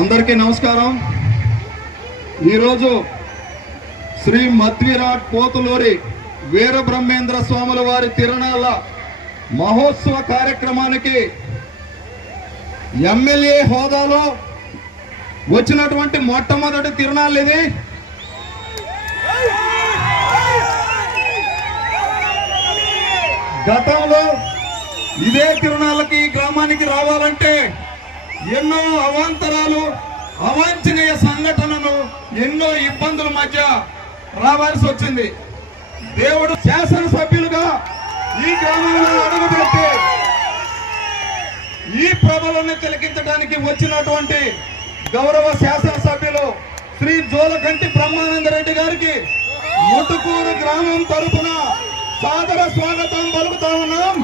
అందరికీ నమస్కారం. ఈరోజు శ్రీ మధ్విరాట్ పోతులూరి వీరబ్రహ్మేంద్ర స్వాముల వారి తిరణాల మహోత్సవ కార్యక్రమానికి ఎమ్మెల్యే హోదాలో వచ్చినటువంటి మొట్టమొదటి తిరణాలు ఇది. గతంలో ఇదే తిరునాళ్ళకి ఈ గ్రామానికి రావాలంటే ఎన్నో అవాంతరాలు అవాంఛనీయ సంఘటనలు ఎన్నో ఇబ్బందుల మధ్య రావాల్సి వచ్చింది. దేవుడు శాసనసభ్యులుగా ఈ గ్రామంలో అడుగుపెట్టి ఈ ప్రభలను తిలకించడానికి వచ్చినటువంటి గౌరవ శాసనసభ్యులు శ్రీ జోలకంటి బ్రహ్మానంద రెడ్డి గారికి ముటుకూరు గ్రామం తరఫున సాదర స్వాగతం పలుకుతా ఉన్నాం.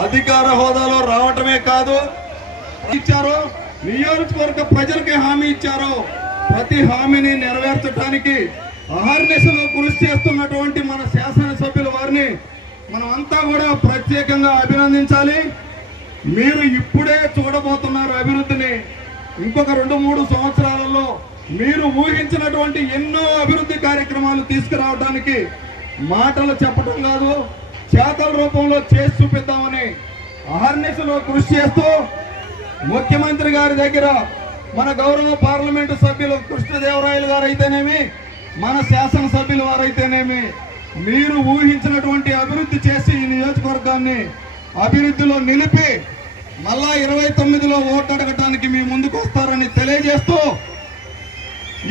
అధికార హోదాలో రావటమే కాదు ఇచ్చారు. నియోజకవర్గ ప్రజలకి హామీ ఇచ్చారు. ప్రతి హామీని నెరవేర్చడానికి అహర్నిశలో కృషి చేస్తున్నటువంటి మన శాసనసభ్యుల వారిని మనం అంతా కూడా ప్రత్యేకంగా అభినందించాలి. మీరు ఇప్పుడే చూడబోతున్నారు అభివృద్ధిని. ఇంకొక రెండు మూడు సంవత్సరాలలో మీరు ఊహించినటువంటి ఎన్నో అభివృద్ధి కార్యక్రమాలు తీసుకురావడానికి మాటలు చెప్పడం కాదు. చేతల రూపంలో చేసి చూపిద్దామని అహర్నిశలో కృషి చేస్తూ ముఖ్యమంత్రి గారి దగ్గర మన గౌరవ పార్లమెంటు సభ్యులు కృష్ణదేవరాయలు గారు అయితేనేమి మన శాసనసభ్యుల వారైతేనేమి మీరు ఊహించినటువంటి అభివృద్ధి చేసి ఈ నియోజకవర్గాన్ని అభివృద్ధిలో నిలిపి మళ్ళా ఇరవై తొమ్మిదిలో ఓటు అడగటానికి మీ ముందుకు వస్తారని తెలియజేస్తూ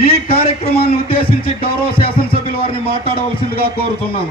ఈ కార్యక్రమాన్ని ఉద్దేశించి గౌరవ శాసనసభ్యుల వారిని మాట్లాడవలసిందిగా కోరుతున్నాను.